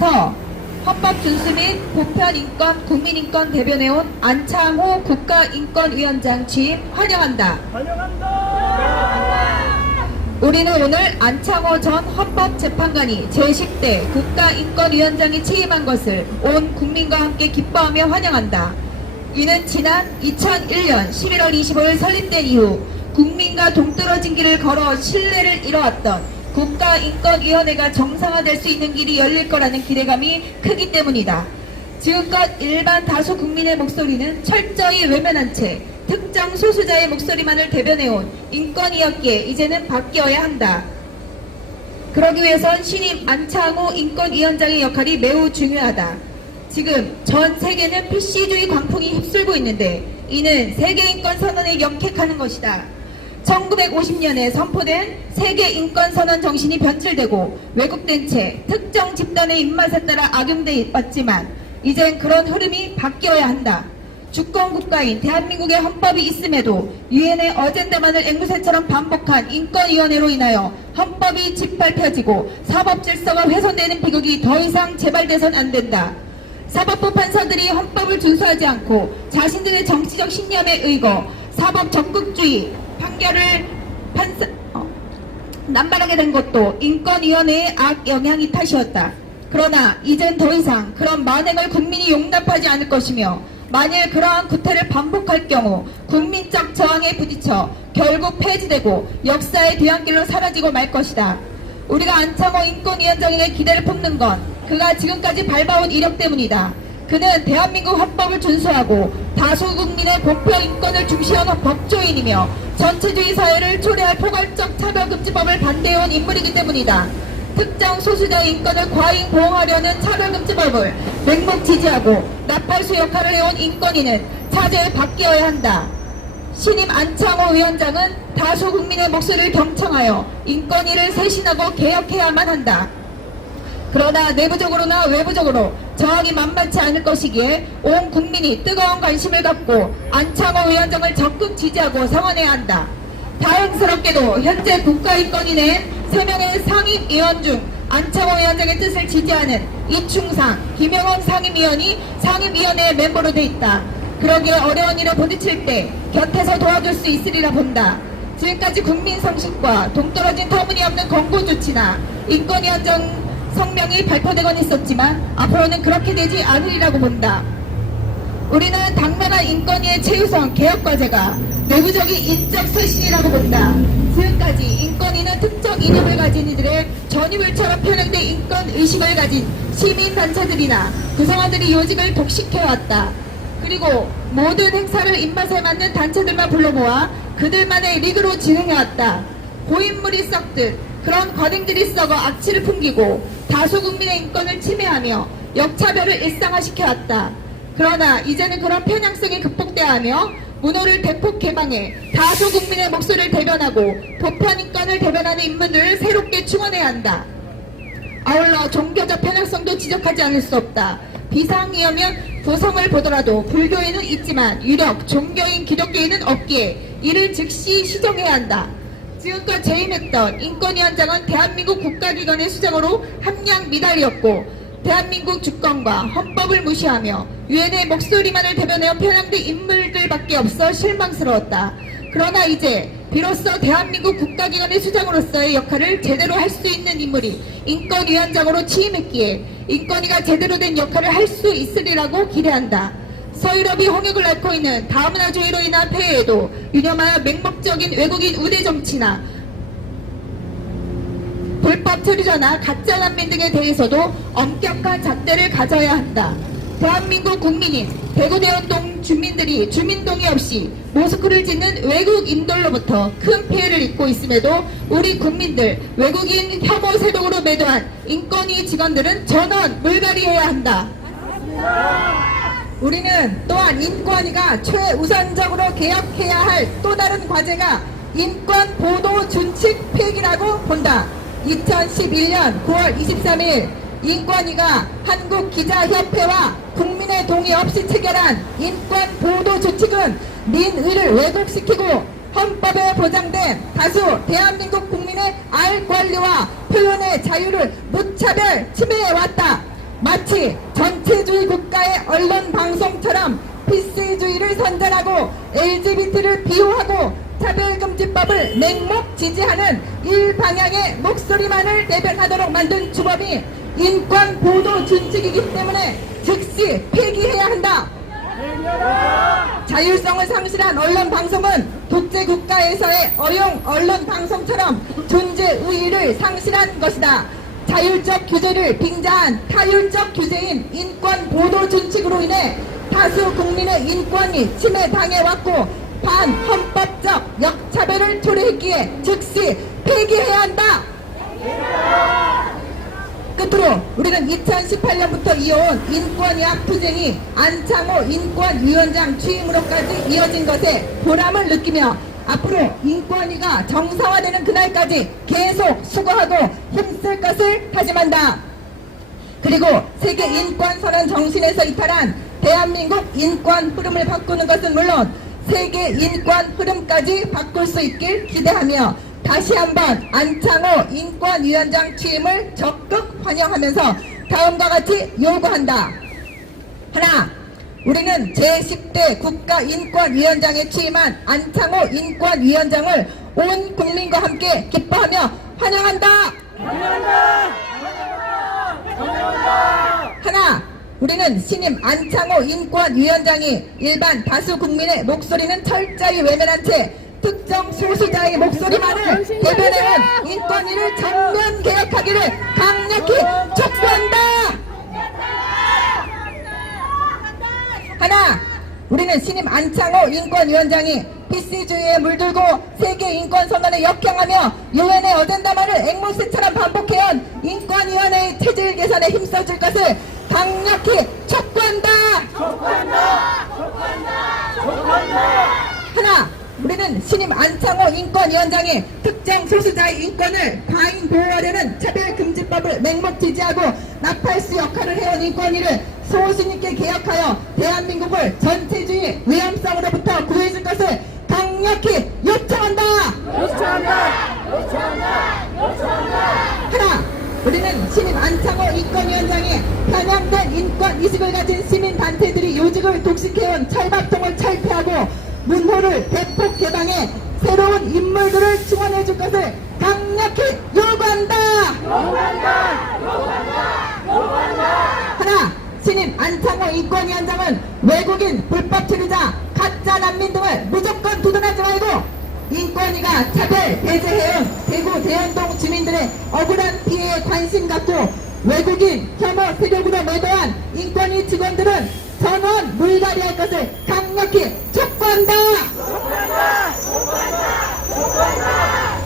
서 헌법 준수 및 보편인권 국민인권 대변해온 안창호 국가인권위원장 취임 환영한다. 우리는 오늘 안창호 전 헌법재판관이 제10대 국가인권위원장이 취임한 것을 온 국민과 함께 기뻐하며 환영한다. 이는 지난 2001년 11월 25일 설립된 이후 국민과 동떨어진 길을 걸어 신뢰를 이뤄왔던 국가인권위원회가 정상화될 수 있는 길이 열릴 거라는 기대감이 크기 때문이다. 지금껏 일반 다수 국민의 목소리는 철저히 외면한 채 특정 소수자의 목소리만을 대변해온 인권위였기에 이제는 바뀌어야 한다. 그러기 위해선 신임 안창호 인권위원장의 역할이 매우 중요하다. 지금 전 세계는 PC주의 광풍이 휩쓸고 있는데 이는 세계인권선언에 역행하는 것이다. 1950년에 선포된 세계인권선언 정신이 변질되고 왜곡된 채 특정 집단의 입맛에 따라 악용돼 왔지만 이젠 그런 흐름이 바뀌어야 한다. 주권국가인 대한민국의 헌법이 있음에도 유엔의 어젠다만을 앵무새처럼 반복한 인권위원회로 인하여 헌법이 짓밟혀지고 사법질서가 훼손되는 비극이 더 이상 재발돼선 안 된다. 사법부 판사들이 헌법을 준수하지 않고 자신들의 정치적 신념에 의거 사법 적극주의 판결을 남발하게 된 것도 인권위원회의 악영향이 탓이었다. 그러나 이젠 더 이상 그런 만행을 국민이 용납하지 않을 것이며 만일 그러한 구태를 반복할 경우 국민적 저항에 부딪혀 결국 폐지되고 역사의 뒤안길로 사라지고 말 것이다. 우리가 안창호 인권위원장에게 기대를 품는 건 그가 지금까지 밟아온 이력 때문이다. 그는 대한민국 헌법을 준수하고 다수 국민의 보편 인권을 중시하는 법조인이며 전체주의 사회를 초래할 포괄적 차별금지법을 반대해온 인물이기 때문이다. 특정 소수자의 인권을 과잉 보호하려는 차별금지법을 맹목 지지하고 나팔수 역할을 해온 인권위는 차제에 바뀌어야 한다. 신임 안창호 위원장은 다수 국민의 목소리를 경청하여 인권위를 쇄신하고 개혁해야만 한다. 그러나 내부적으로나 외부적으로 저항이 만만치 않을 것이기에 온 국민이 뜨거운 관심을 갖고 안창호 위원장을 적극 지지하고 성원해야 한다. 다행스럽게도 현재 국가인권위 내 3명의 상임위원 중 안창호 위원장의 뜻을 지지하는 이충상, 김영원 상임위원이 상임위원회의 멤버로 돼 있다. 그러기에 어려운 일을 부딪힐 때 곁에서 도와줄 수 있으리라 본다. 지금까지 국민 상식과 동떨어진 터무니없는 권고 조치나 인권위원장 성명이 발표되곤 있었지만 앞으로는 그렇게 되지 않으리라고 본다. 우리는 당면한 인권위의 최우선 개혁과제가 내부적인 인적 쇄신이라고 본다. 지금까지 인권위는 특정 이념을 가진 이들의 전유물처럼 편향된 인권의식을 가진 시민단체들이나 구성원들이 요직을 독식해왔다. 그리고 모든 행사를 입맛에 맞는 단체들만 불러 모아 그들만의 리그로 진행해왔다. 고인물이 썩듯 그런 관행들이 썩어 악취를 풍기고 다수 국민의 인권을 침해하며 역차별을 일상화시켜왔다. 그러나 이제는 그런 편향성이 극복돼야 하며 문호를 대폭 개방해 다수 국민의 목소리를 대변하고 보편 인권을 대변하는 인물들을 새롭게 충원해야 한다. 아울러 종교적 편향성도 지적하지 않을 수 없다. 비상이하면 구성을 보더라도 불교인은 있지만 유력 종교인 기독교인은 없기에 이를 즉시 시정해야 한다. 지금껏 재임했던 인권위원장은 대한민국 국가기관의 수장으로 함량 미달이었고 대한민국 주권과 헌법을 무시하며 유엔의 목소리만을 대변하여 편향된 인물들밖에 없어 실망스러웠다. 그러나 이제 비로소 대한민국 국가기관의 수장으로서의 역할을 제대로 할 수 있는 인물이 인권위원장으로 취임했기에 인권위가 제대로 된 역할을 할 수 있으리라고 기대한다. 서유럽이 홍역을 앓고 있는 다문화주의로 인한 폐해에도 유념하여 맹목적인 외국인 우대 정치나 불법 체류자나 가짜 난민 등에 대해서도 엄격한 잣대를 가져야 한다. 대한민국 국민인 대구대원동 주민들이 주민동의 없이 모스크를 짓는 외국 인들로부터 큰 피해를 입고 있음에도 우리 국민들 외국인 혐오 세력으로 매도한 인권위 직원들은 전원 물갈이해야 한다. 우리는 또한 인권위가 최우선적으로 개혁해야 할 또 다른 과제가 인권보도준칙 폐기라고 본다. 2011년 9월 23일 인권위가 한국기자협회와 국민의 동의 없이 체결한 인권보도준칙은 민의를 왜곡시키고 헌법에 보장된 다수 대한민국 국민의 알 권리와 표현의 자유를 무차별 침해해왔다. 마치 전체주의 국가의 언론 방송처럼 PC주의를 선전하고 LGBT를 비호하고 차별금지법을 맹목 지지하는 일방향의 목소리만을 대변하도록 만든 주범이 인권 보도 준칙이기 때문에 즉시 폐기해야 한다. 자율성을 상실한 언론 방송은 독재 국가에서의 어용 언론 방송처럼 존재 우위를 상실한 것이다. 자율적 규제를 빙자한 타율적 규제인 인권 보도 준칙으로 인해 다수 국민의 인권이 침해당해왔고 반헌법적 역차별을 초래했기에 즉시 폐기해야 한다. 끝으로 우리는 2018년부터 이어온 인권의학 투쟁이 안창호 인권위원장 취임으로까지 이어진 것에 보람을 느끼며 앞으로 인권위가 정상화되는 그날까지 계속 수고하고 힘쓸 것을 다짐한다. 그리고 세계 인권선언 정신에서 이탈한 대한민국 인권 흐름을 바꾸는 것은 물론 세계 인권 흐름까지 바꿀 수 있길 기대하며 다시 한번 안창호 인권위원장 취임을 적극 환영하면서 다음과 같이 요구한다. 하나, 우리는 제10대 국가인권위원장에 취임한 안창호 인권위원장을 온 국민과 함께 기뻐하며 환영한다. 하나, 우리는 신임 안창호 인권위원장이 일반 다수 국민의 목소리는 철저히 외면한 채 특정 소수자의 목소리만을 대변하는 인권위를 전면 개혁하기를 강력히 촉구한다. 하나, 우리는 신임 안창호 인권위원장이 PC주의에 물들고 세계 인권선언에 역행하며 유엔의 어젠다만을 앵무새처럼 반복해온 인권위원회의 체질 개선에 힘써줄 것을 강력히 촉구한다. 하나, 우리는 신임 안창호 인권위원장이 특정 소수자의 인권을 과잉 보호하려는 차별금지법을 맹목 지지하고 나팔수 역할을 해온 인권위를 소신 있게 개혁하여 대한민국을 전체주의 위험성으로부터 구해줄 것을 강력히 요청한다. 하나, 우리는 신임 안창호 인권위원장이 편향된 인권의식을 가진 시민단체들이 요직을 독식해온 철밥통을 철폐하고 문호를 대폭 개방해 새로운 인물들을 충원해줄 것을 강력히 요구한다. 하나, 신임 안창호 인권위원장은 외국인 불법 체류자, 가짜 난민 등을 무조건 두둔하지 말고 인권위가 차별 배제해온 대구 대연동 주민들의 억울한 피해에 관심 갖고 외국인 혐오 세력으로 매도한 인권위 직원들은 전원 물갈이할 것을 강력히 촉구한다.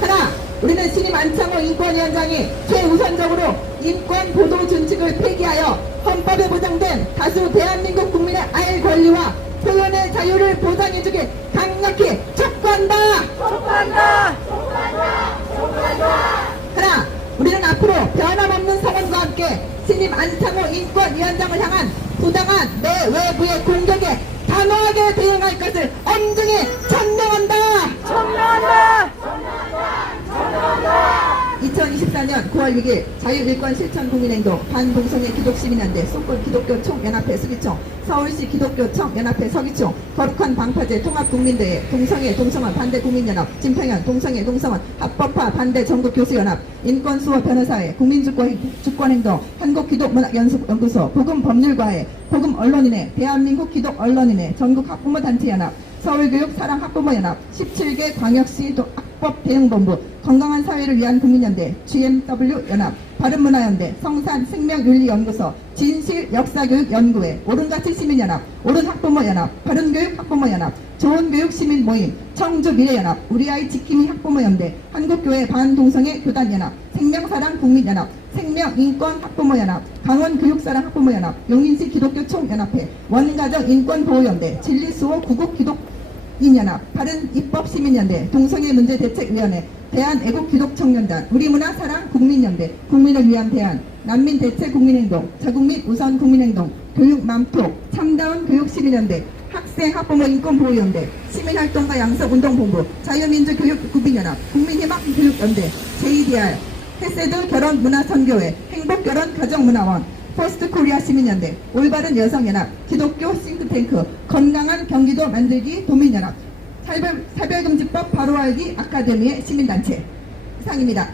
하나, 우리는 신임 안창호 인권위원장이 최우선적으로 인권 보도 준칙을 폐기하여 헌법에 보장된 다수 대한민국 국민의 알 권리와 표현의 자유를 보장해주길 강력히 촉구한다. 하나, 우리는 앞으로 변함없는 성원과 함께 신임 안창호 인권위원장을 향한 부당한 내외부의 공격에 단호하게 대응할 것을 엄중히 천명한다. 2024년 9월 6일 자유일권실천국민행동 반동성애 기독시민연대 송골 기독교총연합회 수기총 서울시 기독교청 연합회 서기총 거룩한 방파제 통합국민대회 동성애 동성원 반대국민연합 진평현 동성애 동성원 합법화 반대 전국교수연합 인권수호 변호사회 국민주권행동 한국기독문학연구소 복음법률과회 복음언론인회 대한민국 기독언론인회 전국학부모단체연합 서울교육사랑학부모연합 17개 광역시 학법대응본부 건강한 사회를 위한 국민연대 GMW연합 바른문화연대 성산생명윤리연구소 진실역사교육연구회 옳은가치 시민연합 옳은학부모연합 바른교육학부모연합 좋은교육시민모임 청주미래연합 우리아이 지킴이 학부모연대 한국교회 반동성애 교단연합 생명사랑국민연합 생명인권학부모연합 강원교육사랑학부모연합 용인시 기독교총연합회 원가정인권보호연대 진리수호 구국기독인연합 바른입법시민연대 동성애문제대책위원회 대한애국기독청년단 우리문화사랑국민연대 국민을 위한 대안 난민대체국민행동 자국민 우선국민행동 교육맘톡 참다운 교육시민연대 학생학부모인권보호연대 시민활동가 양성운동본부 자유민주교육국민연합 국민희망교육연대 JDR 헤세드 결혼문화선교회 행복결혼가정문화원 퍼스트 코리아 시민연대, 올바른 여성연합, 기독교 싱크탱크, 건강한 경기도 만들기 도민연합, 차별금지법 바로 알기 아카데미의 시민단체. 이상입니다.